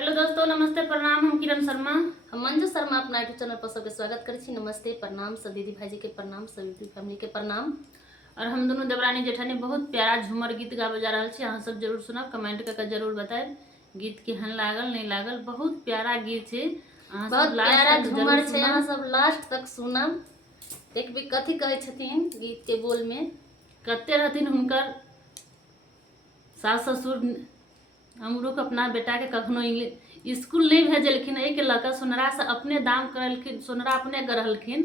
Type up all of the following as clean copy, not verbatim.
Hello दोस्तों, नमस्ते प्रणाम। हम किरण शर्मा, हम मंजू शर्मा अपना यूट्यूब चैनल पर सबके स्वागत करै छी। नमस्ते प्रणाम, सब दीदी भाईजी के प्रणाम, सब यूट्यूब फैमिली के प्रणाम। और हम दोनों देवरानी जेठानी बहुत प्यारा झूमर गीत गावे जा रहा छी। अहाँ सब जरूर सुनब, कमेंट करके जरूर बताएं गीत केहन लागल नहीं लागल। बहुत प्यारा गीत है, बहुत प्यारा झूमर छै, अहाँ सब लास्ट तक सुनब। देखबे कथी कहै छथिन गीत के बोल में। कते रहथिन हुनकर सास ससुर अमरूक अपना बेटा के कखनो स्कूल नहीं भेजलखिन, के लऽ सोनरा से अपने दाम करलखिन, सोनरा अपने गढ़लखिन,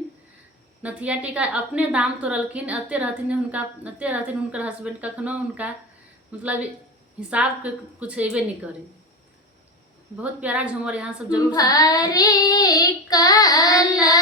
नथिया टीका अपने दाम तोड़लखिन। अते रहथिन हुनकर हस्बैंड, कखनो हुनका मतलब हिसाब के कुछ अबे नहीं करे। बहुत प्यारा झूमर, यहाँ सब जरूर भरी कला